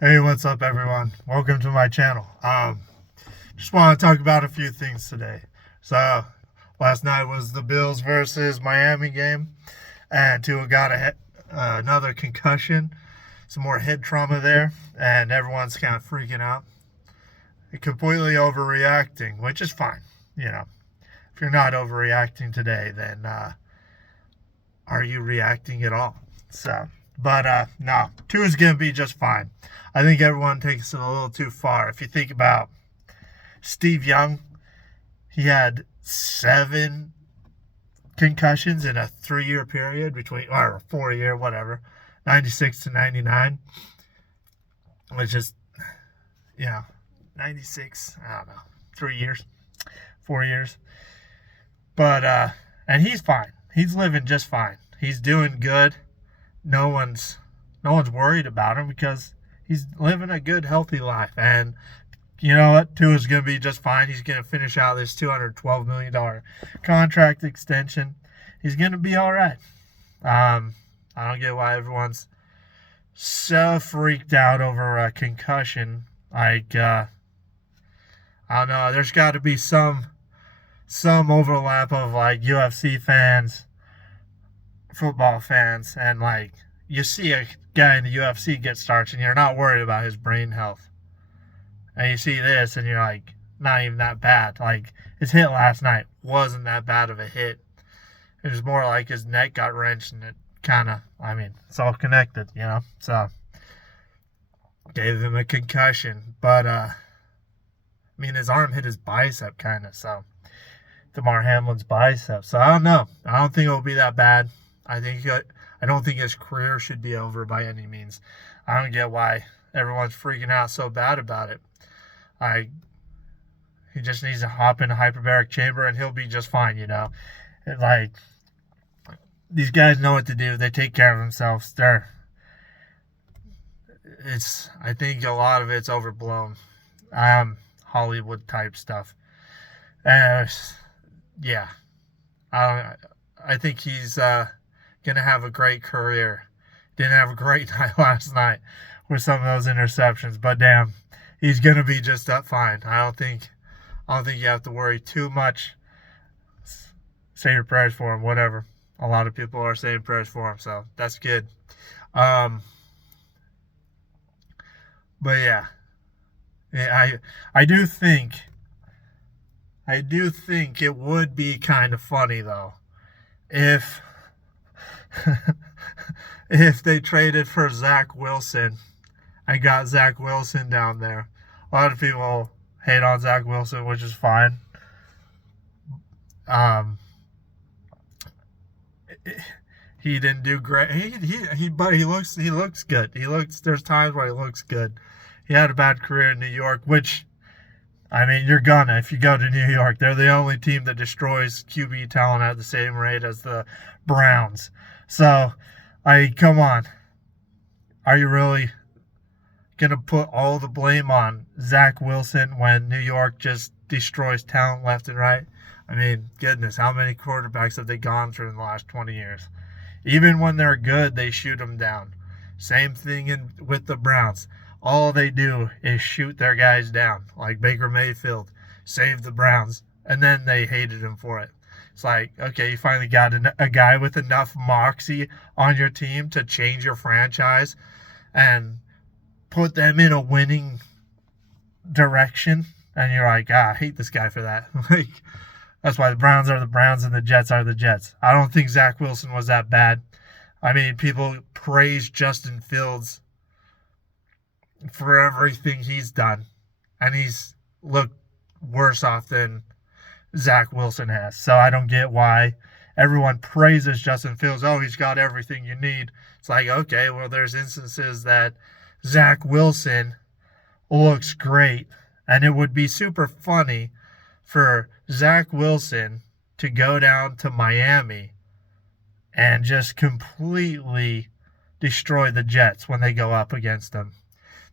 Hey, what's up, everyone? Welcome to my channel. Just want to talk about a few things today. So, last night was the Bills versus Miami game, and Tua got another concussion, some more head trauma there, and everyone's kind of freaking out, completely overreacting, which is fine. You know, if you're not overreacting today, then are you reacting at all? So, but no, two is gonna be just fine. I think everyone takes it a little too far. If you think about Steve Young, he had 7 concussions in a 3-year period between, or 4-year, whatever, 96 to 99, which is, you know, 96, I don't know, 3 years, 4 years. But and he's fine. He's living just fine. He's doing good. No one's worried about him because he's living a good, healthy life. And you know what? Tua's going to be just fine. He's going to finish out this $212 million contract extension. He's going to be all right. I don't get why everyone's so freaked out over a concussion. I don't know. There's got to be some overlap of like UFC fans, football fans, and like you see a guy in the UFC get starts and you're not worried about his brain health. And you see this and you're like, not even that bad. Like his hit last night wasn't that bad of a hit. It was more like his neck got wrenched and it kind of, I mean, it's all connected, you know? So gave him a concussion. But I mean, his arm hit his bicep kind of, so Damar Hamlin's bicep. So I don't know. I don't think it'll be that bad. I don't think his career should be over by any means. I don't get why everyone's freaking out so bad about it. He just needs to hop in a hyperbaric chamber and he'll be just fine, you know. Like these guys know what to do. They take care of themselves. I think a lot of it's overblown. Hollywood type stuff. Yeah. I think he's gonna have a great career. Didn't have a great night last night with some of those interceptions, but damn, he's gonna be just fine. I don't think you have to worry too much. Say your prayers for him, whatever. A lot of people are saying prayers for him, so that's good. But yeah, I do think it would be kind of funny though if if they traded for Zach Wilson and got Zach Wilson down there. A lot of people hate on Zach Wilson, which is fine. Um, he didn't do great. But he looks good. There's times where he looks good. He had a bad career in New York, which, I mean, you're gonna if you go to New York. They're the only team that destroys QB talent at the same rate as the Browns. So, come on. Are you really gonna put all the blame on Zach Wilson when New York just destroys talent left and right? I mean, goodness, how many quarterbacks have they gone through in the last 20 years? Even when they're good, they shoot them down. Same thing with the Browns. All they do is shoot their guys down, like Baker Mayfield saved the Browns, and then they hated him for it. It's like, okay, you finally got a guy with enough moxie on your team to change your franchise and put them in a winning direction, and you're like, I hate this guy for that. Like, that's why the Browns are the Browns and the Jets are the Jets. I don't think Zach Wilson was that bad. I mean, people praise Justin Fields for everything he's done, and he's looked worse off than Zach Wilson has. So I don't get why everyone praises Justin Fields. Oh, he's got everything you need. It's like, okay, well, there's instances that Zach Wilson looks great, and it would be super funny for Zach Wilson to go down to Miami and just completely destroy the Jets when they go up against them.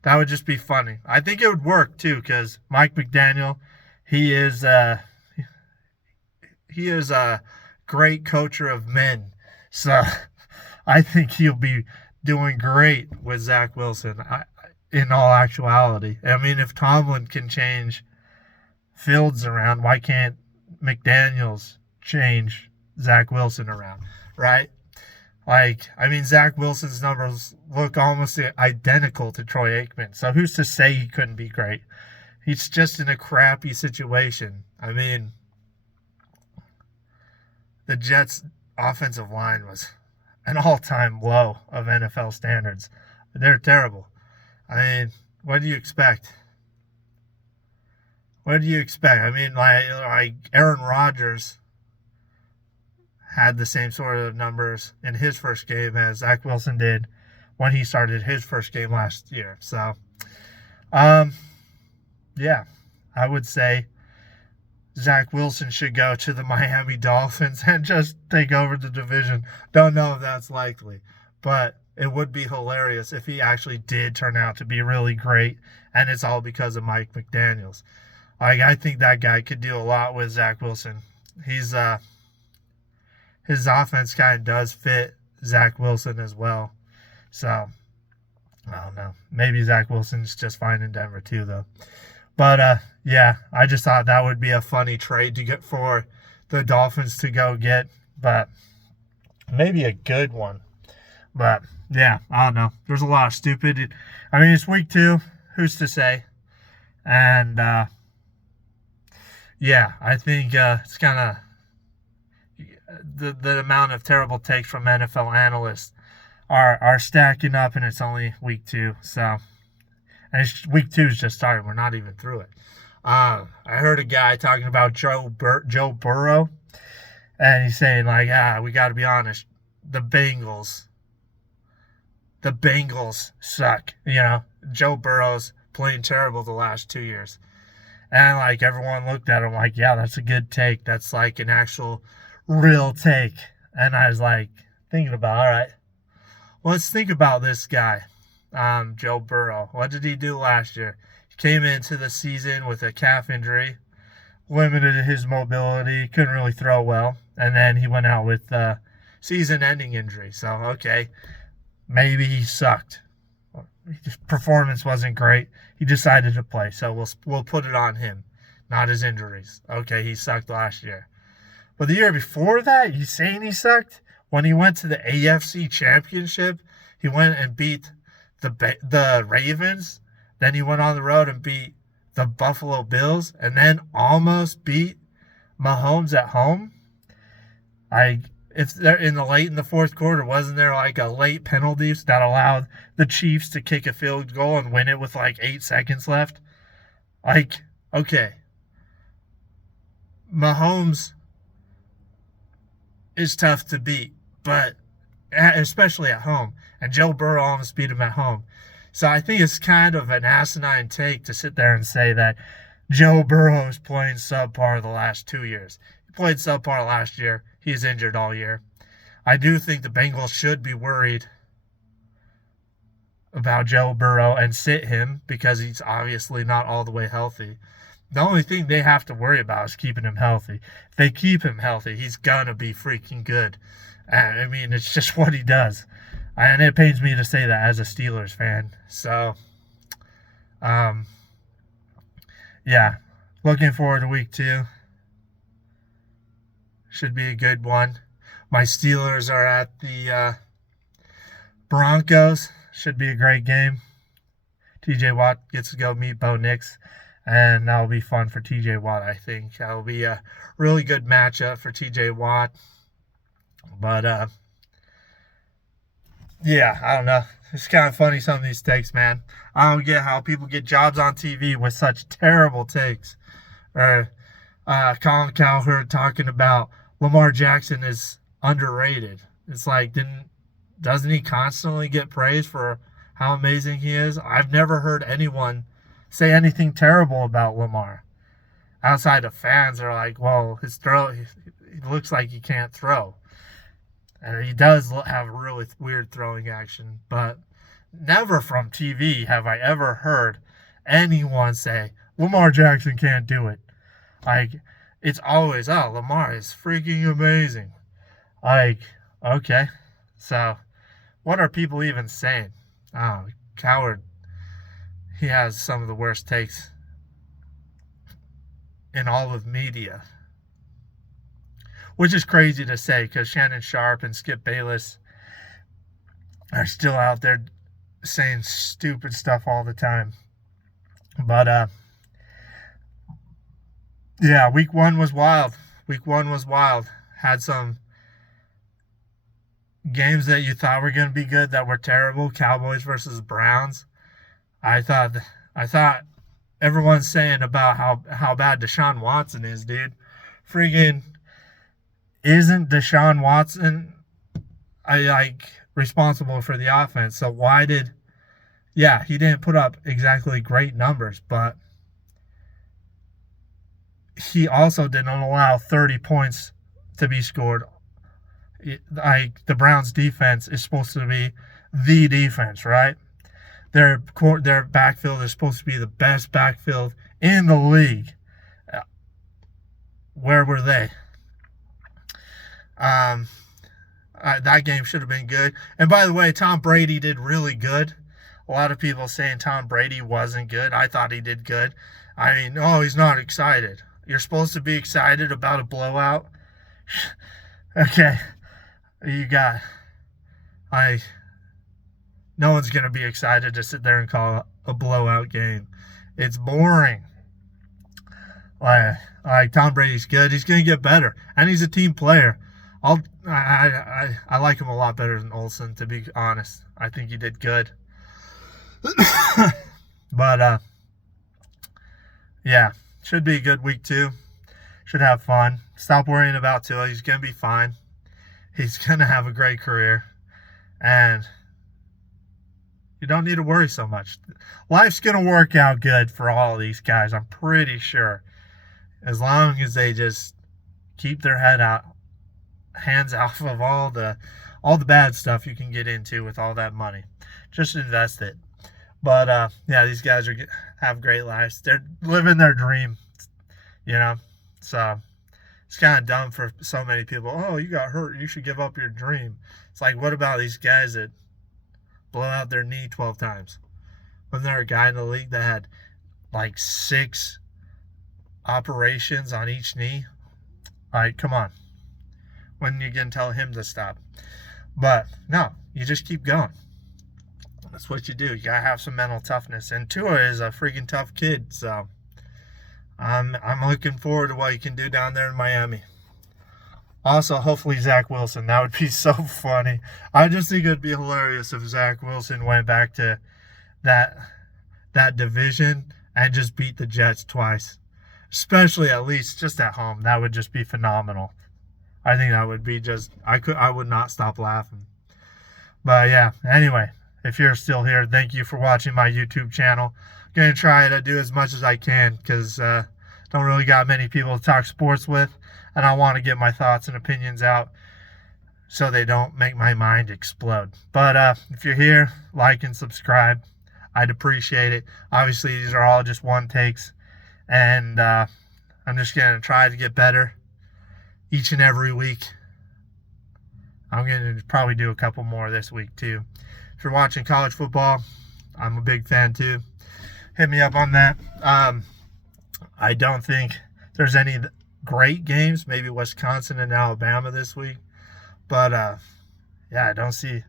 That would just be funny. I think it would work too, because Mike McDaniel, he is a great coacher of men. So I think he'll be doing great with Zach Wilson. in all actuality. I mean, if Tomlin can change Fields around, why can't McDaniels change Zach Wilson around, right? Like, I mean, Zach Wilson's numbers look almost identical to Troy Aikman. So who's to say he couldn't be great? He's just in a crappy situation. I mean, the Jets' offensive line was an all-time low of NFL standards. They're terrible. I mean, what do you expect? What do you expect? I mean, like Aaron Rodgers had the same sort of numbers in his first game as Zach Wilson did when he started his first game last year. So, yeah, I would say Zach Wilson should go to the Miami Dolphins and just take over the division. Don't know if that's likely, but it would be hilarious if he actually did turn out to be really great, and it's all because of Mike McDaniels. Like, I think that guy could do a lot with Zach Wilson. He's his offense kind of does fit Zach Wilson as well. So, I don't know. Maybe Zach Wilson's just fine in Denver too, though. But, yeah, I just thought that would be a funny trade to get for the Dolphins to go get. But maybe a good one. But, yeah, I don't know. There's a lot of stupid. I mean, it's week 2. Who's to say? And, yeah, I think it's kind of the amount of terrible takes from NFL analysts are stacking up, and it's only week 2. So, and week 2 is just started. We're not even through it. I heard a guy talking about Joe Burrow, and he's saying like, we got to be honest, the Bengals suck. You know, Joe Burrow's playing terrible the last 2 years. And, like, everyone looked at him like, yeah, that's a good take. That's, like, an actual real take. And I was, like, thinking about, all right, let's think about this guy, Joe Burrow. What did he do last year? He came into the season with a calf injury, limited his mobility, couldn't really throw well. And then he went out with a season-ending injury. So, okay, maybe he sucked. His performance wasn't great. He decided to play, so we'll put it on him, not his injuries. Okay, he sucked last year. But the year before that, you saying he sucked? When he went to the AFC Championship, he went and beat the Ravens. Then he went on the road and beat the Buffalo Bills, and then almost beat Mahomes at home. If they're in the fourth quarter, wasn't there like a late penalty that allowed the Chiefs to kick a field goal and win it with like 8 seconds left? Like, okay, Mahomes is tough to beat, but especially at home. And Joe Burrow almost beat him at home. So I think it's kind of an asinine take to sit there and say that Joe Burrow is playing subpar the last 2 years. He played subpar last year. He's injured all year. I do think the Bengals should be worried about Joe Burrow and sit him because he's obviously not all the way healthy. The only thing they have to worry about is keeping him healthy. If they keep him healthy, he's going to be freaking good. And, I mean, it's just what he does. And it pains me to say that as a Steelers fan. So, yeah, looking forward to week 2. Should be a good one. My Steelers are at the Broncos. Should be a great game. TJ Watt gets to go meet Bo Nix, and that'll be fun for TJ Watt, I think. That'll be a really good matchup for TJ Watt. But, yeah, I don't know. It's kind of funny, some of these takes, man. I don't get how people get jobs on TV with such terrible takes. Or Colin Cowherd talking about Lamar Jackson is underrated. It's like, doesn't he constantly get praised for how amazing he is? I've never heard anyone say anything terrible about Lamar. Outside of fans are like, well, his throw, he looks like he can't throw. And he does have really weird throwing action. But never from TV have I ever heard anyone say, Lamar Jackson can't do it. Like, it's always, Lamar is freaking amazing. Like, okay. So, what are people even saying? Oh, Cowherd he has some of the worst takes in all of media, which is crazy to say because Shannon Sharpe and Skip Bayless are still out there saying stupid stuff all the time. But yeah, week one was wild. Had some games that you thought were going to be good that were terrible. Cowboys versus Browns. I thought everyone's saying about how bad Deshaun Watson is, dude. Freaking isn't Deshaun Watson responsible for the offense? So why did he didn't put up exactly great numbers, but he also didn't allow 30 points to be scored. The Browns defense is supposed to be the defense, right? Their backfield is supposed to be the best backfield in the league. Where were they? That game should have been good. And by the way, Tom Brady did really good. A lot of people saying Tom Brady wasn't good. I thought he did good. I mean, he's not excited. You're supposed to be excited about a blowout. Okay. No one's going to be excited to sit there and call a blowout game. It's boring. Like Tom Brady's good. He's going to get better. And he's a team player. I like him a lot better than Olsen, to be honest. I think he did good. But, yeah, should be a good week 2. Should have fun. Stop worrying about Tua. He's going to be fine. He's going to have a great career. And you don't need to worry so much. Life's going to work out good for all of these guys, I'm pretty sure. As long as they just keep their hands off of all the bad stuff you can get into with all that money. Just invest it. But, these guys have great lives. They're living their dream, So, it's kind of dumb for so many people. Oh, you got hurt. You should give up your dream. It's like, what about these guys that blow out their knee 12 times? Wasn't there a guy in the league that had, 6 operations on each knee? Come on. When you can tell him to stop? But, no. You just keep going. That's what you do. You gotta have some mental toughness. And Tua is a freaking tough kid, so I'm looking forward to what you can do down there in Miami. Also, hopefully Zach Wilson. That would be so funny. I just think it would be hilarious if Zach Wilson went back to that division and just beat the Jets twice. Especially at least just at home. That would just be phenomenal. I think that would be I would not stop laughing. But yeah, anyway. If you're still here, thank you for watching my YouTube channel. I'm going to try to do as much as I can because don't really got many people to talk sports with. And I want to get my thoughts and opinions out so they don't make my mind explode. But if you're here, like and subscribe. I'd appreciate it. Obviously, these are all just one takes. And I'm just going to try to get better each and every week. I'm going to probably do a couple more this week too. If you're watching college football, I'm a big fan too. Hit me up on that. I don't think there's any great games. Maybe Wisconsin and Alabama this week. But, I don't see.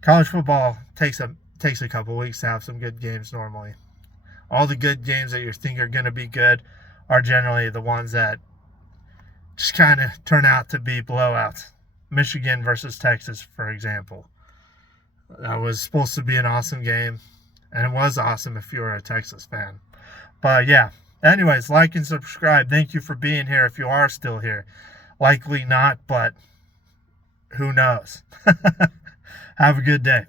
College football takes a couple weeks to have some good games normally. All the good games that you think are going to be good are generally the ones that just kind of turn out to be blowouts. Michigan versus Texas, for example. That was supposed to be an awesome game, and it was awesome if you were a Texas fan. But yeah, anyways, like and subscribe. Thank you for being here if you are still here. Likely not, but who knows? Have a good day.